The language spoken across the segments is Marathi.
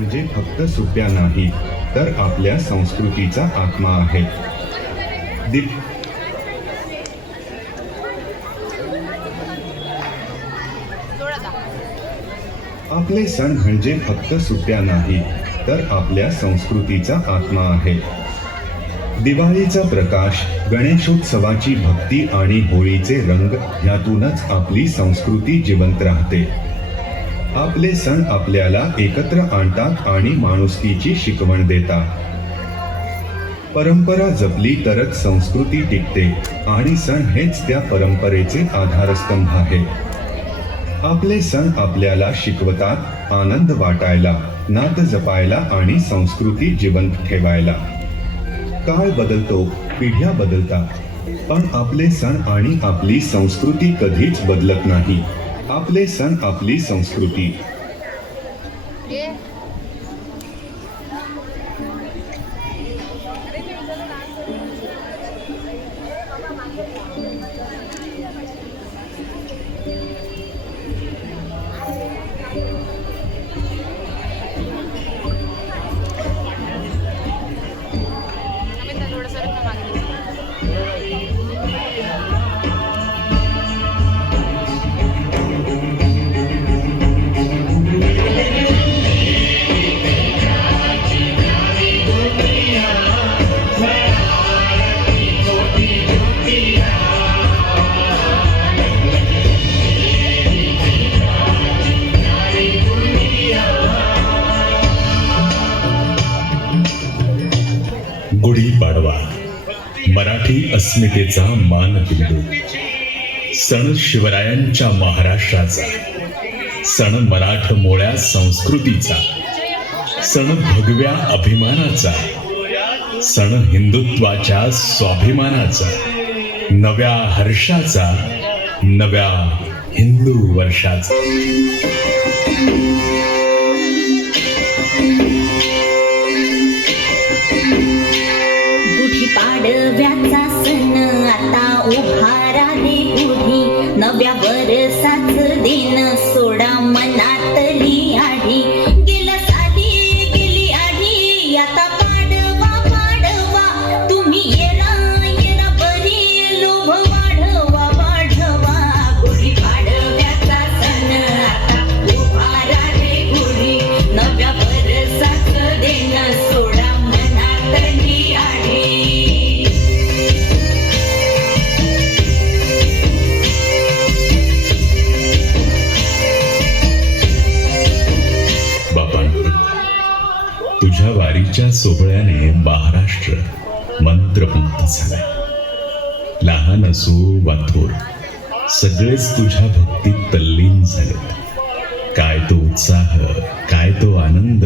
म्हणजे फक्त सुट्ट्या नाही, तर आपल्या संस्कृतीचा आत्मा आहे. आपले सण म्हणजे फक्त सुट्ट्या नाही, तर आपल्या संस्कृतीचा आत्मा आहे. दिवाळीचा प्रकाश, गणेशोत्सवाची भक्ती आणि होळीचे रंग यातूनच आपली संस्कृती जिवंत राहते. आपले सण आपल्याला एकत्र आणतात आणि माणुसकीची शिकवण देतात. परंपरा जपली तरच संस्कृती टिकते आणि सण हेच त्या परंपरेचे आधारस्तंभ आहे. आपले सण आपल्याला शिकवतात आनंद वाटायला, नातं जपायला आणि संस्कृती जिवंत ठेवायला. काळ बदलतो, पिढ्या बदलतात, पण आपले सण आणि आपली संस्कृती कधीच बदलत नाही. आपले सण आपली संस्कृती. गुढीपाडवा मराठी अस्मितेचा मानबिंदू. सण शिवरायांच्या महाराष्ट्राचा, सण मराठमोळ्या संस्कृतीचा, सण भगव्या अभिमानाचा, सण हिंदुत्वाच्या स्वाभिमानाचा, नव्या हर्षाचा, नव्या हिंदू वर्षाचा. पाडव्याचा सण आता उभारा रे गुढी, नव्या वर्षाच दिन सोडा मनातली आढी. गेला साली गेली आढी, आता पाडवा पाडवा, तुम्ही येरा येरा बरी, लोभ वाढवा वाढवा. गुढी पाडव्याचा सण आता उभारा रे गुढी, नव्या वर्षाच दिन सोडा मनातली आढी. तुझ्या वारीच्या सोहळ्याने महाराष्ट्र मंत्रमुग्ध झालाय. लहान असो वा थोर, सगळेच तुझ्या भक्तीत तल्लीन झालेत. काय तो उत्साह, काय तो आनंद,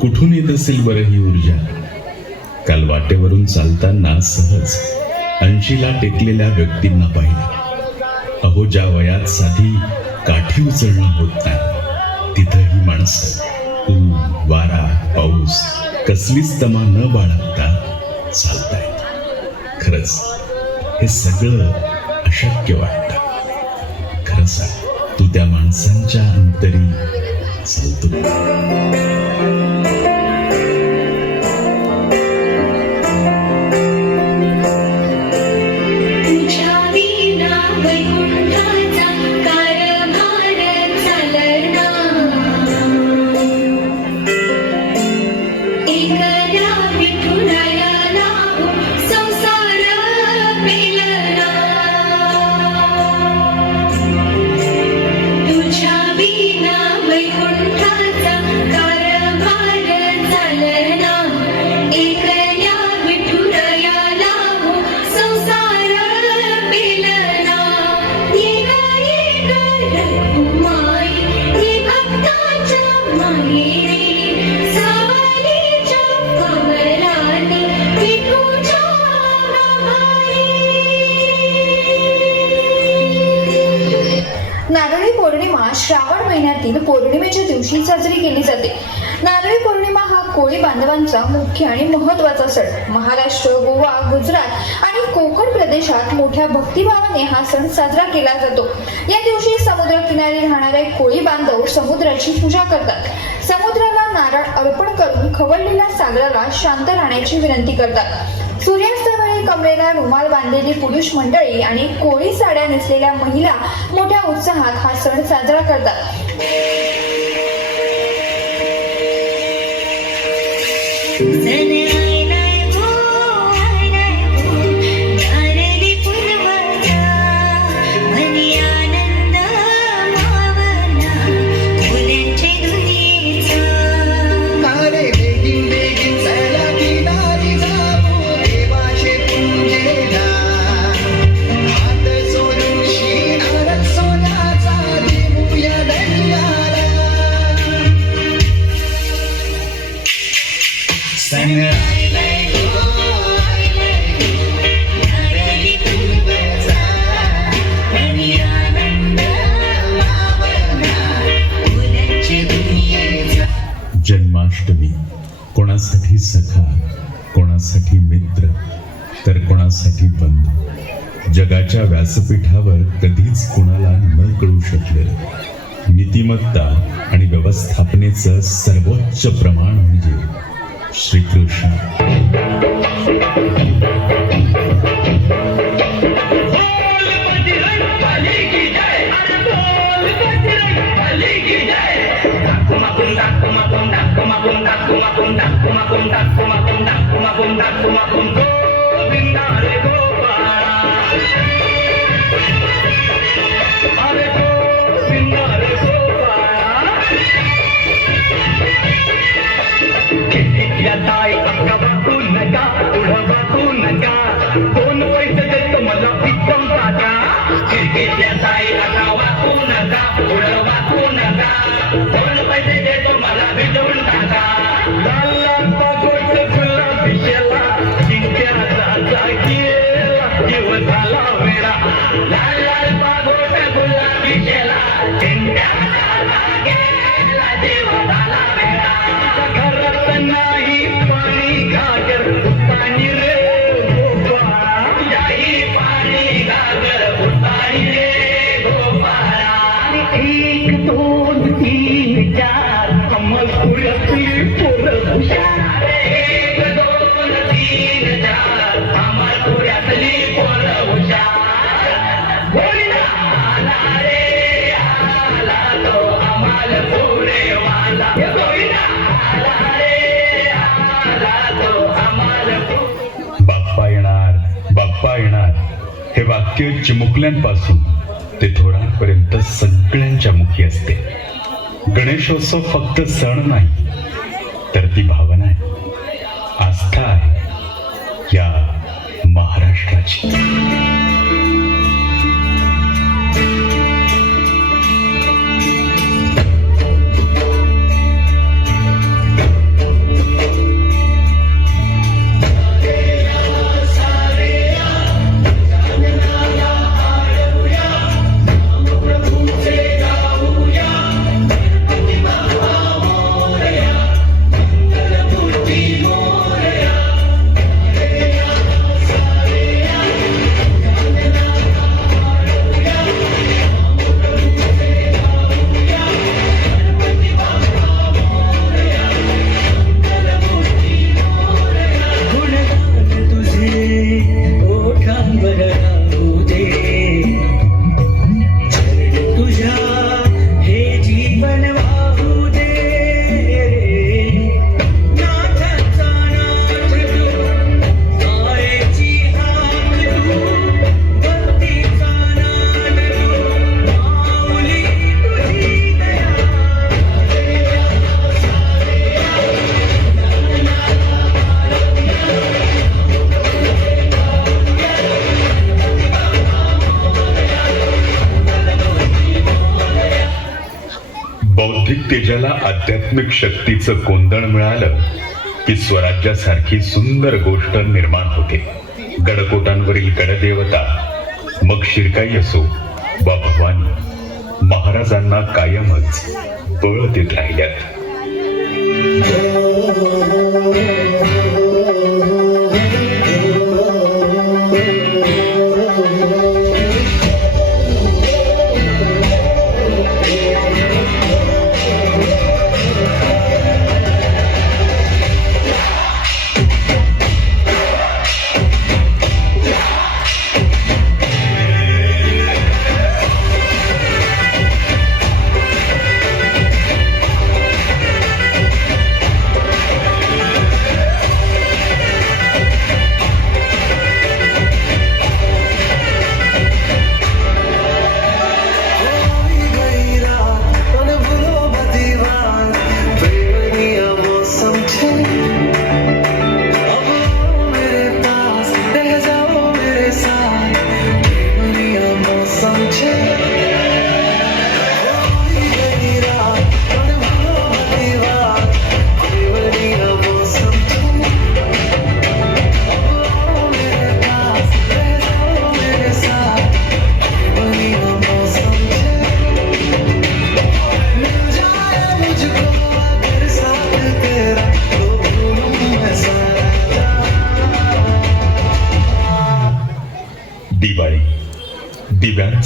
कुठून येत असेल बरं ही ऊर्जा? काल वाटेवरून चालताना सहज 80ला टेकलेल्या व्यक्तींना पाहिलं. अहो, ज्या वयात साधी काठी उचलणं होत नाही, तिथं ही माणसं ऊन, वारा, पाऊस कसलीच तमा न बाळगता चालतायत. खरंच हे सगळं अशक्य वाटतं. खरं सांग, तू त्या माणसांच्या अंतरी चालतो. नारळी पौर्णिमा श्रावण महिन्यातील पौर्णिमेच्या दिवशी साजरी केली जाते. नारळी पौर्णिमा हा कोळी बांधवांचा मुख्य आणि महत्त्वाचा सण. महाराष्ट्र, गोवा, गुजरात आणि कोकण प्रदेशात मोठ्या भक्तिभावाने हा सण साजरा केला जातो. या दिवशी समुद्र किनारी राहणारे कोळी बांधव समुद्राची पूजा करतात. समुद्राला नारळ अर्पण करून खवळलेल्या सागराला शांत राहण्याची विनंती करतात. सूर्यास्तावेळी कमरेला रुमाल बांधलेली पुरुष मंडळी आणि कोळी साड्या नेसलेल्या महिला मोठ्या उत्साहात हा सण साजरा करतात. जन्माष्टमी कोणासाठी सखा, कोणासाठी मित्र, तर कोणासाठी बंधू. जगाच्या व्यासपीठावर कधीच कोणाला न कळू शकलेलं नीतिमत्ता आणि व्यवस्थापनेचं सर्वोच्च प्रमाण म्हणजे श्रीकृष्ण. ताई अक्का वाकू नका, पुढं वाकू नका, कोण पैसे देतो मला पिकवून टाका. खिडकीतल्या ताई अक्का वाकू नका, पुढं वाकू नका, कोण पैसे देतो मला भिजवून टाका. लाल लाल पागोट गुलाबी शेला, चिंट्याचा जागेला जीव झाला वेडा. लाल लाल पागोट गुलाबी शेला, चिंट्याचा जागेला जीव झाला वेडा. घरात नाही पाणी घागर, पाणी रे गोपाळा, याही पाणी घागर, पाणी रे गोपाळा. 1 2 3 4 अमरपुरातली पोरं हुशार. 1 2 3 4 अमरपुरातली पोरं हुशार. गोविंदा आला रे आला तो अमरपुरे वाला. गोविंदा आला रे आला तो अमरपुरे. बाप्पा येणार, बाप्पा येणार हे वाक्य चिमुकल्यांपासून ते थोरांपर्यंत सगळ्यांच्या मुखी असते. गणेशोत्सव फक्त सण नाही, तर ती भावना आहे, आस्था आहे या महाराष्ट्राची. बौद्धिक तेजाला आध्यात्मिक शक्तीचं कोंदण मिळालं की स्वराज्यासारखी सुंदर गोष्ट निर्माण होते. गडकोटांवरील गडदेवता मग शिरकाई असो वा भवानी महाराजांना कायमच बळ देत राहिल्यात.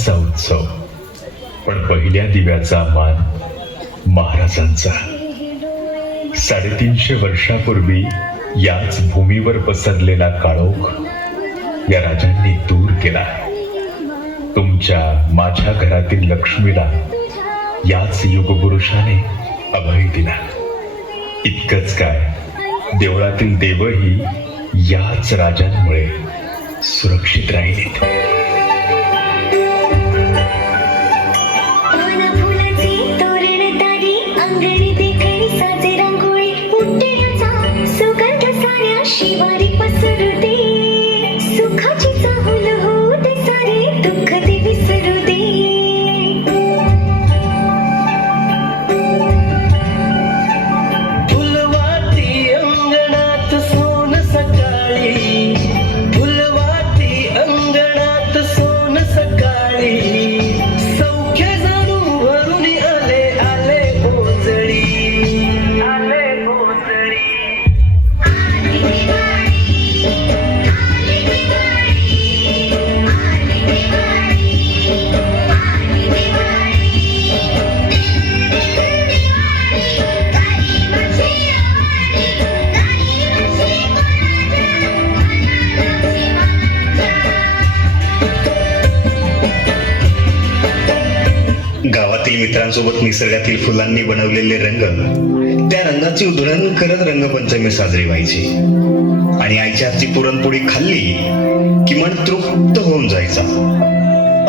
दिव्यांचा उत्सव, पण पहिल्या दिव्याचा मान महाराजांचा. 350 वर्षापूर्वी याच भूमीवर पसरलेला काळोख या राजांनी दूर केला. तुमच्या माझ्या घरातील लक्ष्मीला याच युगपुरुषाने अभय दिला. इतकंच काय, देवळातील देवही याच राजांमुळे सुरक्षित राहिलेत. फुलाची तोरण तारी अंगणी देखणी साजे रांगोळी उठण्याचा सुगंध साऱ्या शिवारी पसरू दे. सुखाची चाहूल होऊ दे सारे दुःख ते विसरू दे. फुलवाती अंगणात सोन सकाळी, फुलवाती अंगणात सोन सकाळी. सौख्य जाणू भरून आले आले ओझळी, आले ओझळी. गावातील मित्रांसोबत निसर्गातील फुलांनी बनवलेले रंग, त्या रंगाची उधळण करत रंगपंचमी साजरी व्हायची. आणि आईच्या हातची पुरणपोळी खाल्ली की मन तृप्त होऊन जायचा.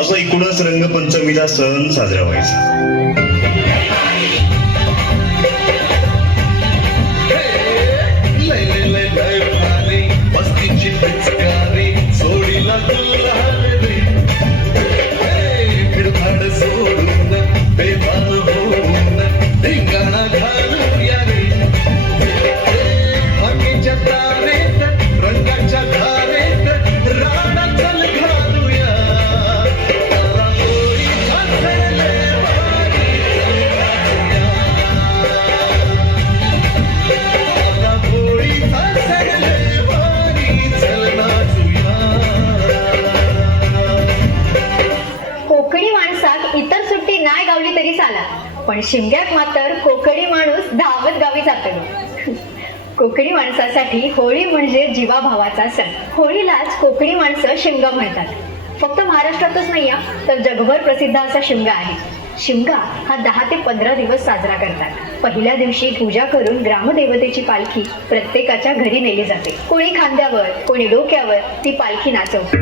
असं एकूणच रंगपंचमीचा सण साजरा व्हायचा. रंगाच्या धारेत राणा चल घालूया. कोकणी माणसाक इतर सुट्टी नाही गावली तरी चाला, पण शिमग्यात मात्र कोकणी माणूस धावत गावी जातो. कोकणी माणसासाठी होळी म्हणजे जीवाभावाचा सण. होळीलाच कोकणी माणसं शिमगा म्हणतात. फक्त महाराष्ट्रातच नाही तर जगभर प्रसिद्ध असा शिमगा आहे. शिमगा हा 10 ते 15 दिवस साजरा करतात. पहिल्या दिवशी पूजा करून ग्रामदेवतेची पालखी प्रत्येकाच्या घरी नेली जाते. कोणी खांद्यावर, कोणी डोक्यावर ती पालखी नाचवते.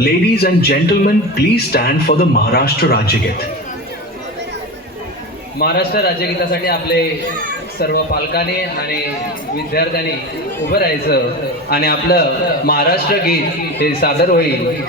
Ladies and gentlemen, please stand for the Maharashtra Rajyagit. Maharashtra राज्यगीतासाठी आपले सर्व पालकांनी आणि विद्यार्थ्यांनी उभं राहायचं आणि आपलं महाराष्ट्र गीत हे सादर होईल.